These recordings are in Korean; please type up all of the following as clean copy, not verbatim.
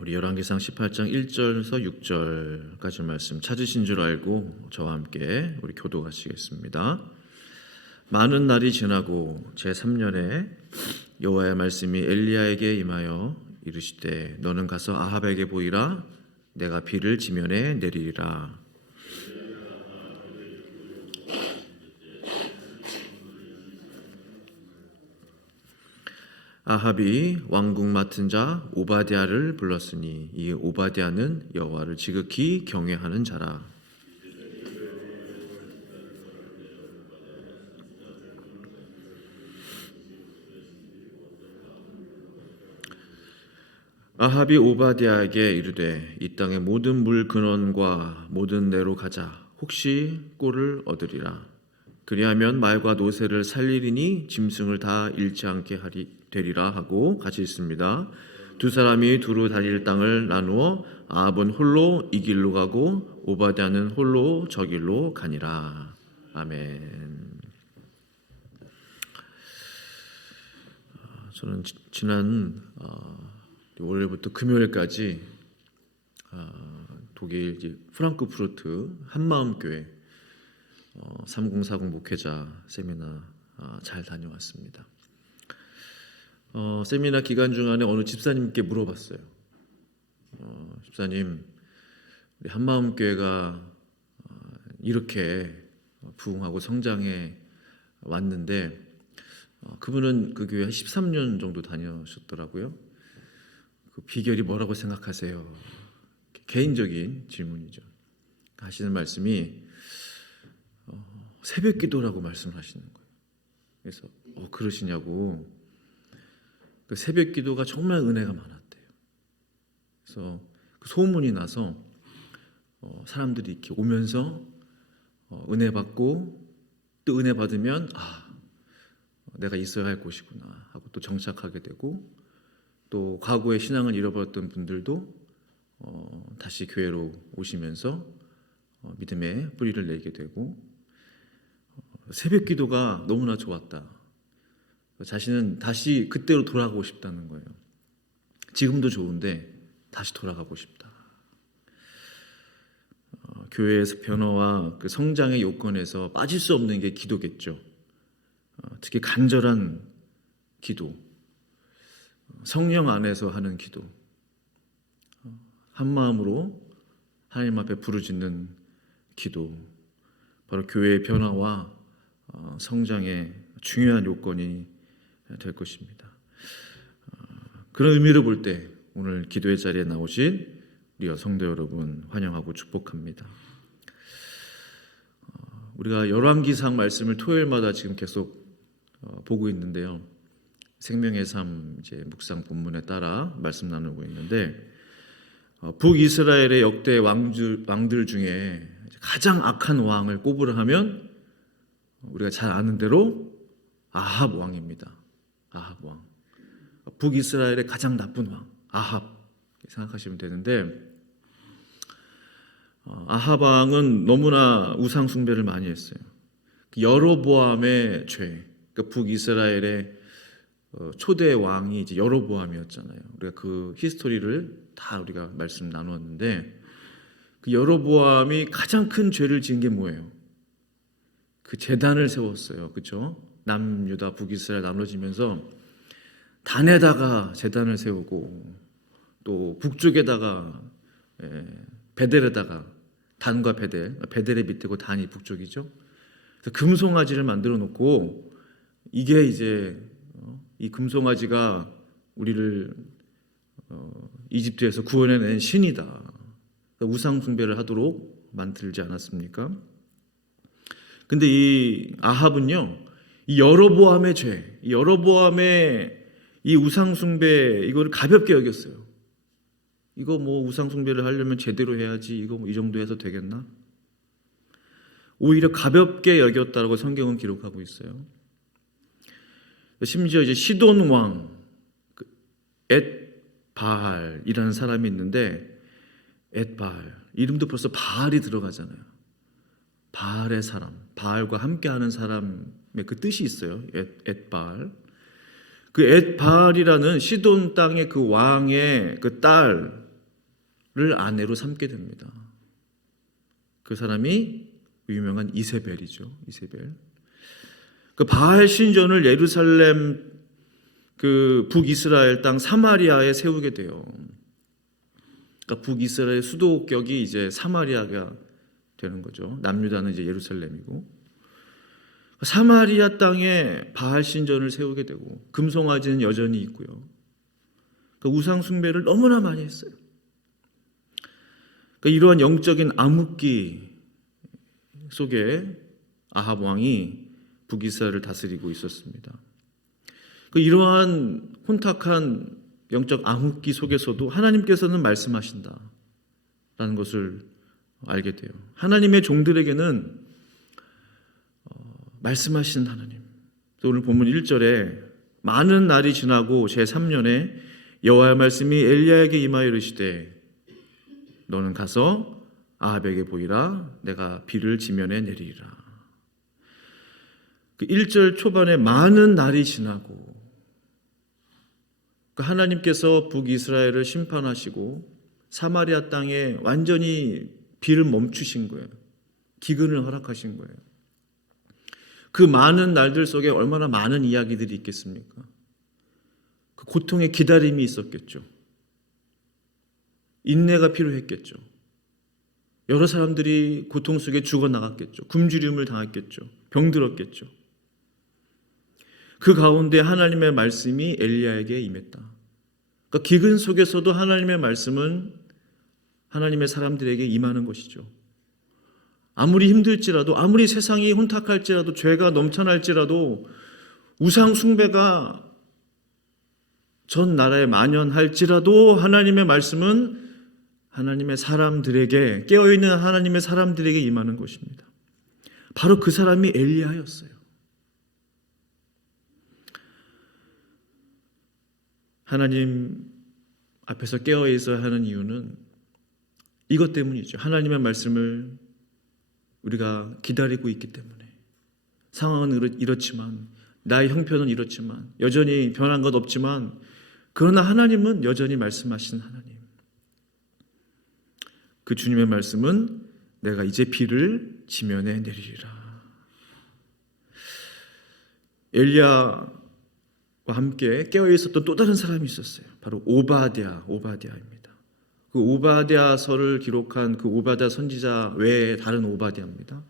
우리 열왕기상 18장 1절에서 6절까지 말씀 찾으신 줄 알고 저와 함께 우리 교도하시겠습니다. 많은 날이 지나고 제3년에 여호와의 말씀이 엘리야에게 임하여 이르시되 너는 가서 아합에게 보이라. 내가 비를 지면에 내리리라. 아합이 왕궁 맡은 자 오바댜를 불렀으니 이 오바댜는 여호와를 지극히 경외하는 자라. 아합이 오바댜에게 이르되 이 땅의 모든 물 근원과 모든 내로 가자. 혹시 꼴을 얻으리라. 그리하면 말과 노새를 살리리니 짐승을 다 잃지 않게 되리라 하고 같이 있습니다. 두 사람이 두루 다닐 땅을 나누어 아합은 홀로 이 길로 가고 오바댜는 홀로 저 길로 가니라. 아멘. 저는 지난 월요일부터 금요일까지 독일 프랑크푸르트 한마음교회 3040 목회자 세미나 잘 다녀왔습니다. 세미나 기간 중간에 어느 집사님께 물어봤어요. 집사님, 우리 한마음교회가 이렇게 부흥하고 성장해 왔는데 그분은 그 교회 한 13년 정도 다녀오셨더라고요. 그 비결이 뭐라고 생각하세요? 개인적인 질문이죠. 하시는 말씀이 새벽 기도라고 말씀을 하시는 거예요. 그래서 그러시냐고. 그 새벽 기도가 정말 은혜가 많았대요. 그래서 그 소문이 나서 사람들이 이렇게 오면서 은혜 받고 또 은혜 받으면 내가 있어야 할 곳이구나 하고 또 정착하게 되고 또 과거에 신앙을 잃어버렸던 분들도 다시 교회로 오시면서 믿음의 뿌리를 내게 되고 새벽 기도가 너무나 좋았다. 자신은 다시 그때로 돌아가고 싶다는 거예요. 지금도 좋은데 다시 돌아가고 싶다. 교회에서 변화와 그 성장의 요건에서 빠질 수 없는 게 기도겠죠. 특히 간절한 기도, 성령 안에서 하는 기도, 한 마음으로 하나님 앞에 부르짖는 기도, 바로 교회의 변화와 성장의 중요한 요건이 될 것입니다. 그런 의미로 볼 때 오늘 기도의 자리에 나오신 우리 성도 여러분 환영하고 축복합니다. 우리가 열왕기상 말씀을 토요일마다 지금 계속 보고 있는데요. 생명의 삶 이제 묵상 본문에 따라 말씀 나누고 있는데 북이스라엘의 역대 왕들 중에 가장 악한 왕을 꼽으라 하면 우리가 잘 아는 대로 아합 왕입니다. 아합 왕. 북이스라엘의 가장 나쁜 왕 아합 생각하시면 되는데 아합 왕은 너무나 우상 숭배를 많이 했어요. 여로보암의 죄. 그러니까 북이스라엘의 초대 왕이 이제 여로보암이었잖아요. 우리가 그 히스토리를 다 우리가 말씀 나누었는데 그 여로보암이 가장 큰 죄를 지은 게 뭐예요? 그 제단을 세웠어요. 그렇죠? 남유다 북이스라엘 나눠지면서 단에다가 제단을 세우고 또 북쪽에다가 베델에다가 단과 베델의 밑이고 단이 북쪽이죠. 그래서 금송아지를 만들어 놓고 이게 이제 이 금송아지가 우리를 이집트에서 구원해낸 신이다. 그러니까 우상 숭배를 하도록 만들지 않았습니까? 근데 이 아합은요, 이 여로보암의 죄, 이 여로보암의 이 우상 숭배 이거를 가볍게 여겼어요. 이거 뭐 우상 숭배를 하려면 제대로 해야지. 이거 뭐 이 정도 해서 되겠나? 오히려 가볍게 여겼다고 성경은 기록하고 있어요. 심지어 이제 시돈 왕 엣바알이라는 사람이 있는데 엣바알 이름도 벌써 바알이 들어가잖아요. 바알의 사람, 바알과 함께하는 사람의 그 뜻이 있어요. 엣바알. 그 엣바알이라는 시돈 땅의 그 왕의 그 딸 아내로 삼게 됩니다. 그 사람이 유명한 이세벨이죠. 이세벨. 그 바알 신전을 예루살렘 그 북이스라엘 땅 사마리아에 세우게 돼요. 그러니까 북이스라엘 수도격이 이제 사마리아가 되는 거죠. 남유다는 이제 예루살렘이고, 사마리아 땅에 바알 신전을 세우게 되고, 금송아지는 여전히 있고요. 그러니까 우상 숭배를 너무나 많이 했어요. 그러니까 이러한 영적인 암흑기 속에 아합 왕이 북이스라엘을 다스리고 있었습니다. 이러한 혼탁한 영적 암흑기 속에서도 하나님께서는 말씀하신다라는 것을 알게 돼요. 하나님의 종들에게는 말씀하시는 하나님. 오늘 본문 1절에 많은 날이 지나고 제3년에 여호와의 말씀이 엘리야에게 임하여 이르시되 너는 가서 아합에게 보이라. 내가 비를 지면에 내리리라. 그 1절 초반에 많은 날이 지나고, 하나님께서 북이스라엘을 심판하시고 사마리아 땅에 완전히 비를 멈추신 거예요. 기근을 허락하신 거예요. 그 많은 날들 속에 얼마나 많은 이야기들이 있겠습니까? 그 고통의 기다림이 있었겠죠. 인내가 필요했겠죠. 여러 사람들이 고통 속에 죽어나갔겠죠. 굶주림을 당했겠죠. 병들었겠죠. 그 가운데 하나님의 말씀이 엘리야에게 임했다. 그러니까 기근 속에서도 하나님의 말씀은 하나님의 사람들에게 임하는 것이죠. 아무리 힘들지라도, 아무리 세상이 혼탁할지라도, 죄가 넘쳐날지라도, 우상 숭배가 전 나라에 만연할지라도 하나님의 말씀은 하나님의 사람들에게, 깨어있는 하나님의 사람들에게 임하는 것입니다. 바로 그 사람이 엘리야였어요. 하나님 앞에서 깨어 있어야 하는 이유는 이것 때문이죠. 하나님의 말씀을 우리가 기다리고 있기 때문에. 상황은 이렇지만, 나의 형편은 이렇지만, 여전히 변한 것 없지만, 그러나 하나님은 여전히 말씀하시는 하나님. 그 주님의 말씀은 내가 이제 비를 지면에 내리리라. 엘리야와 함께 깨어 있었던 또 다른 사람이 있었어요. 바로 오바댜입니다. 그 오바댜서를 기록한 그 오바댜 선지자 외에 다른 오바댜입니다.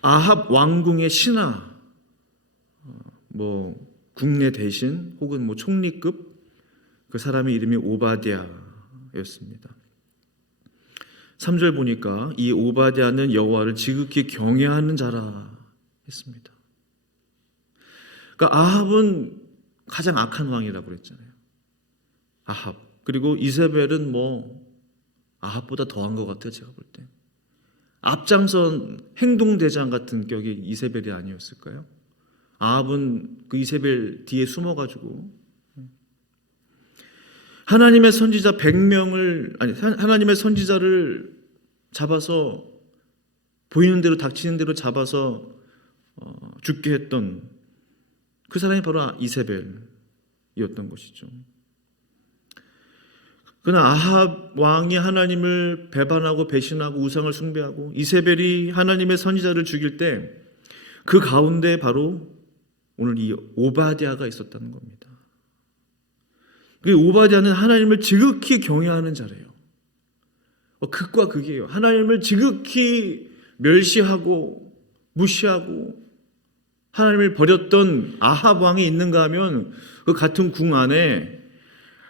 아합 왕궁의 신하, 국내 대신 혹은 총리급 그 사람의 이름이 오바댜였습니다. 3절 보니까 이 오바댜는 여호와를 지극히 경외하는 자라 했습니다. 그러니까 아합은 가장 악한 왕이라고 그랬잖아요. 아합. 그리고 이세벨은 아합보다 더한 것 같아요. 제가 볼 때. 앞장선 행동대장 같은 격이 이세벨이 아니었을까요? 아합은 그 이세벨 뒤에 숨어가지고 하나님의 선지자 100명을, 하나님의 선지자를 잡아서 보이는 대로 닥치는 대로 잡아서 죽게 했던 그 사람이 바로 이세벨이었던 것이죠. 그러나 아합 왕이 하나님을 배반하고 배신하고 우상을 숭배하고 이세벨이 하나님의 선지자를 죽일 때 그 가운데 바로 오늘 이 오바댜가 있었다는 겁니다. 그 오바댜는 하나님을 지극히 경외하는 자래요. 극과 극이에요. 하나님을 지극히 멸시하고 무시하고 하나님을 버렸던 아합 왕이 있는가 하면 그 같은 궁 안에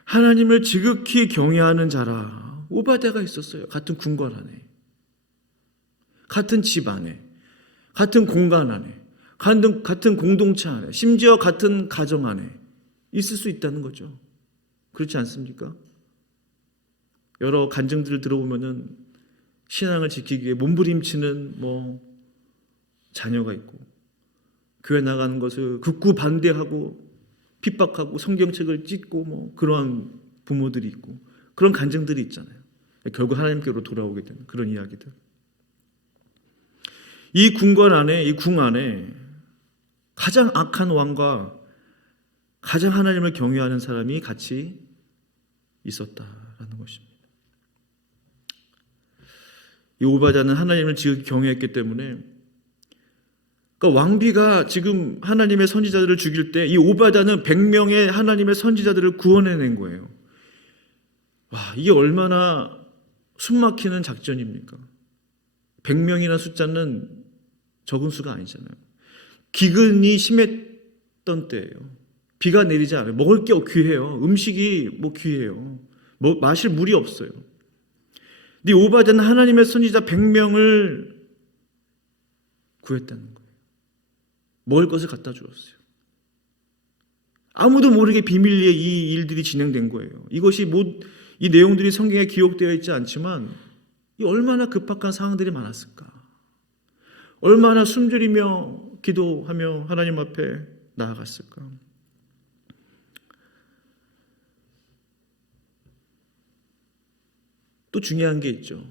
하나님을 지극히 경외하는 자라 오바댜가 있었어요. 같은 궁궐 안에, 같은 집 안에, 같은 공간 안에, 같은 공동체 안에, 심지어 같은 가정 안에 있을 수 있다는 거죠. 그렇지 않습니까? 여러 간증들을 들어보면은 신앙을 지키기 위해 몸부림치는 자녀가 있고, 교회 나가는 것을 극구 반대하고 핍박하고 성경책을 찢고 그러한 부모들이 있고, 그런 간증들이 있잖아요. 결국 하나님께로 돌아오게 되는 그런 이야기들. 이 궁궐 안에, 이 궁 안에 가장 악한 왕과 가장 하나님을 경외하는 사람이 같이 있었다라는 것입니다. 이 오바댜는 하나님을 지극히 경외했기 때문에, 그러니까 왕비가 지금 하나님의 선지자들을 죽일 때 이 오바댜는 100명의 하나님의 선지자들을 구원해낸 거예요. 와, 이게 얼마나 숨막히는 작전입니까? 100명이라는 숫자는 적은 수가 아니잖아요. 기근이 심했던 때예요. 비가 내리지 않아요. 먹을 게 귀해요. 음식이 귀해요. 마실 물이 없어요. 근데 오바댜는 하나님의 선지자 100명을 구했다는 거예요. 먹을 것을 갖다 주었어요. 아무도 모르게 비밀리에 이 일들이 진행된 거예요. 이 내용들이 성경에 기록되어 있지 않지만 이 얼마나 급박한 상황들이 많았을까. 얼마나 숨죽이며 기도하며 하나님 앞에 나아갔을까. 또 중요한 게 있죠.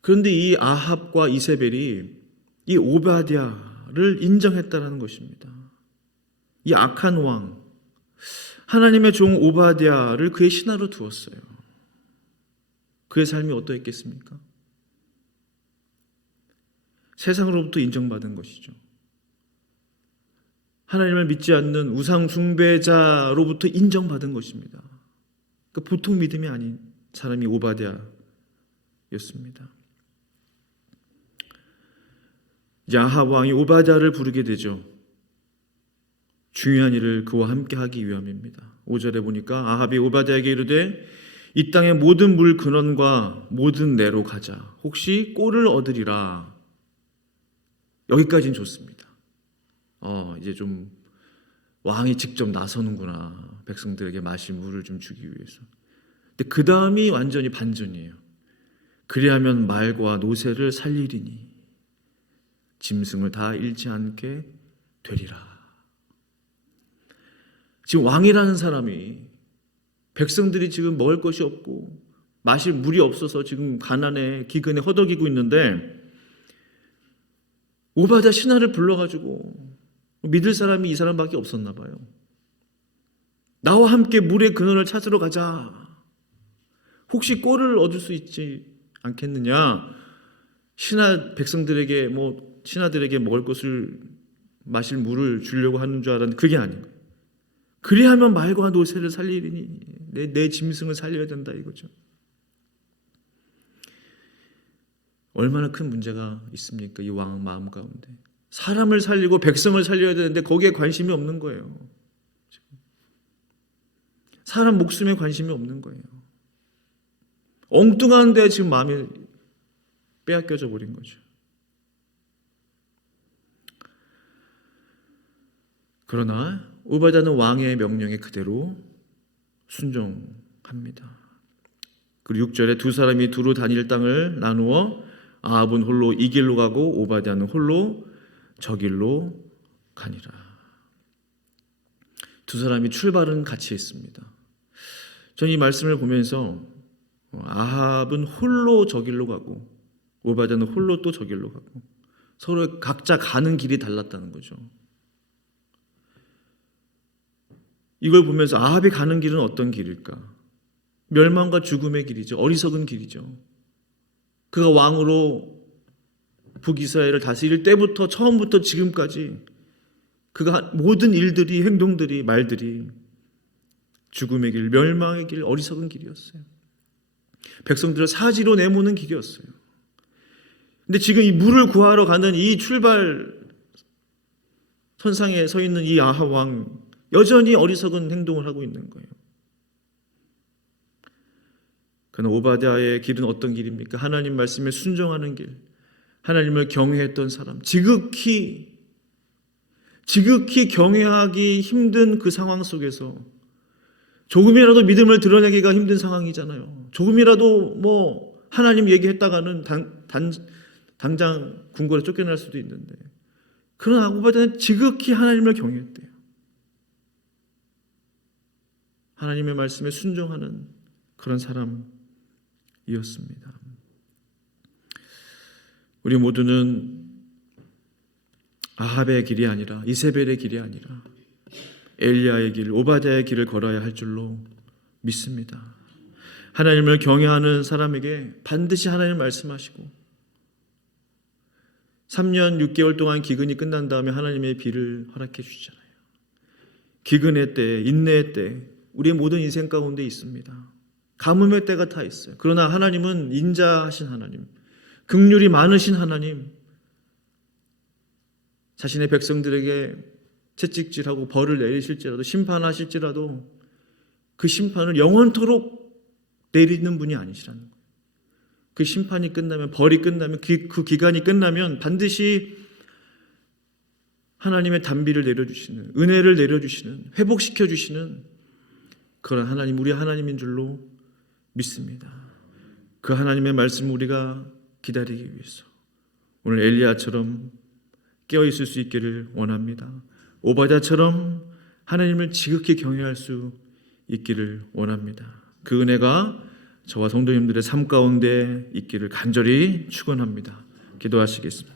그런데 이 아합과 이세벨이 이 오바댜를 인정했다는 것입니다. 이 악한 왕, 하나님의 종 오바댜를 그의 신하로 두었어요. 그의 삶이 어떠했겠습니까? 세상으로부터 인정받은 것이죠. 하나님을 믿지 않는 우상 숭배자로부터 인정받은 것입니다. 그러니까 보통 믿음이 아닌 사람이 오바댜였습니다. 아합 왕이 오바댜를 부르게 되죠. 중요한 일을 그와 함께 하기 위함입니다. 5절에 보니까 아합이 오바댜에게 이르되 이 땅의 모든 물 근원과 모든 내로 가자. 혹시 꼴을 얻으리라. 여기까지는 좋습니다. 이제 좀 왕이 직접 나서는구나. 백성들에게 마실 물을 좀 주기 위해서. 근데 그 다음이 완전히 반전이에요. 그리하면 말과 노새를 살리리니 짐승을 다 잃지 않게 되리라. 지금 왕이라는 사람이 백성들이 지금 먹을 것이 없고 마실 물이 없어서 지금 가난에 기근에 허덕이고 있는데 오바댜 신하를 불러가지고 믿을 사람이 이 사람밖에 없었나 봐요. 나와 함께 물의 근원을 찾으러 가자. 혹시 꼴을 얻을 수 있지 않겠느냐. 백성들에게 신하들에게 먹을 것을 마실 물을 주려고 하는 줄 알았는데 그게 아닌 거예요. 그리하면 말과 노새를 살리리니 내 짐승을 살려야 된다 이거죠. 얼마나 큰 문제가 있습니까? 이 왕 마음 가운데. 사람을 살리고 백성을 살려야 되는데 거기에 관심이 없는 거예요. 사람 목숨에 관심이 없는 거예요. 엉뚱한 데 지금 마음이 빼앗겨져 버린 거죠. 그러나 오바댜는 왕의 명령에 그대로 순종합니다. 그리고 6절에 두 사람이 두루 다닐 땅을 나누어 아합은 홀로 이 길로 가고 오바댜는 홀로 저 길로 가니라. 두 사람이 출발은 같이 했습니다. 저는 이 말씀을 보면서 아합은 홀로 저 길로 가고 오바댜는 홀로 또 저 길로 가고 서로 각자 가는 길이 달랐다는 거죠. 이걸 보면서 아합이 가는 길은 어떤 길일까? 멸망과 죽음의 길이죠. 어리석은 길이죠. 그가 왕으로 북이스라엘을 다스릴 때부터 처음부터 지금까지 그가 모든 일들이 행동들이 말들이 죽음의 길, 멸망의 길, 어리석은 길이었어요. 백성들을 사지로 내모는 길이었어요. 근데 지금 이 물을 구하러 가는 이 출발 선상에 서 있는 이 아합 왕 여전히 어리석은 행동을 하고 있는 거예요. 그러나 오바댜의 길은 어떤 길입니까? 하나님 말씀에 순종하는 길, 하나님을 경외했던 사람, 지극히 경외하기 힘든 그 상황 속에서 조금이라도 믿음을 드러내기가 힘든 상황이잖아요. 조금이라도 하나님 얘기했다가는 당장 궁궐에 쫓겨날 수도 있는데, 그러나 오바댜는 지극히 하나님을 경외했대요. 하나님의 말씀에 순종하는 그런 사람이었습니다. 우리 모두는 아합의 길이 아니라 이세벨의 길이 아니라 엘리야의 길, 오바댜의 길을 걸어야 할 줄로 믿습니다. 하나님을 경외하는 사람에게 반드시 하나님 말씀하시고 3년 6개월 동안 기근이 끝난 다음에 하나님의 비를 허락해 주시잖아요. 기근의 때, 인내의 때, 우리의 모든 인생 가운데 있습니다. 가뭄의 때가 다 있어요. 그러나 하나님은 인자하신 하나님, 긍휼이 많으신 하나님, 자신의 백성들에게 채찍질하고 벌을 내리실지라도, 심판하실지라도 그 심판을 영원토록 내리는 분이 아니시라는 거예요. 그 심판이 끝나면, 벌이 끝나면, 그 기간이 끝나면 반드시 하나님의 단비를 내려주시는, 은혜를 내려주시는, 회복시켜주시는 그런 하나님, 우리 하나님인 줄로 믿습니다. 그 하나님의 말씀을 우리가 기다리기 위해서 오늘 엘리야처럼 깨어있을 수 있기를 원합니다. 오바댜처럼 하나님을 지극히 경외할 수 있기를 원합니다. 그 은혜가 저와 성도님들의 삶 가운데 있기를 간절히 축원합니다. 기도하시겠습니다.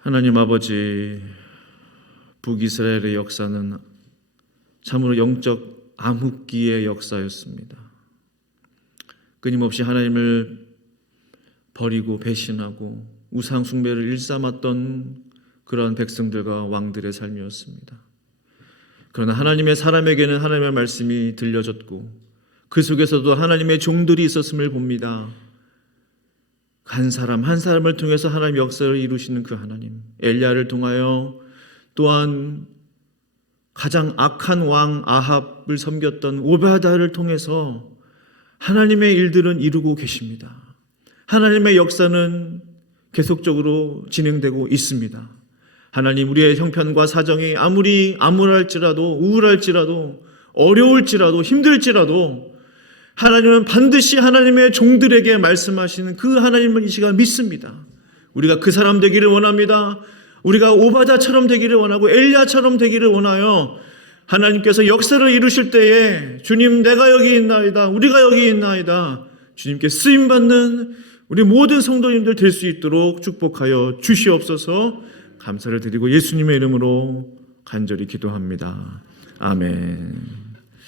하나님 아버지, 북이스라엘의 역사는 참으로 영적 암흑기의 역사였습니다. 끊임없이 하나님을 버리고 배신하고 우상 숭배를 일삼았던 그러한 백성들과 왕들의 삶이었습니다. 그러나 하나님의 사람에게는 하나님의 말씀이 들려졌고 그 속에서도 하나님의 종들이 있었음을 봅니다. 한 사람 한 사람을 통해서 하나님 역사를 이루시는 그 하나님, 엘리야를 통하여 또한 가장 악한 왕 아합을 섬겼던 오바댜를 통해서 하나님의 일들은 이루고 계십니다. 하나님의 역사는 계속적으로 진행되고 있습니다. 하나님, 우리의 형편과 사정이 아무리 암울할지라도, 우울할지라도, 어려울지라도, 힘들지라도 하나님은 반드시 하나님의 종들에게 말씀하시는 그 하나님을 이 시간 믿습니다. 우리가 그 사람 되기를 원합니다. 우리가 오바댜처럼 되기를 원하고 엘리야처럼 되기를 원하여 하나님께서 역사를 이루실 때에 주님, 내가 여기 있나이다, 우리가 여기 있나이다, 주님께 쓰임받는 우리 모든 성도님들 될 수 있도록 축복하여 주시옵소서. 감사를 드리고 예수님의 이름으로 간절히 기도합니다. 아멘.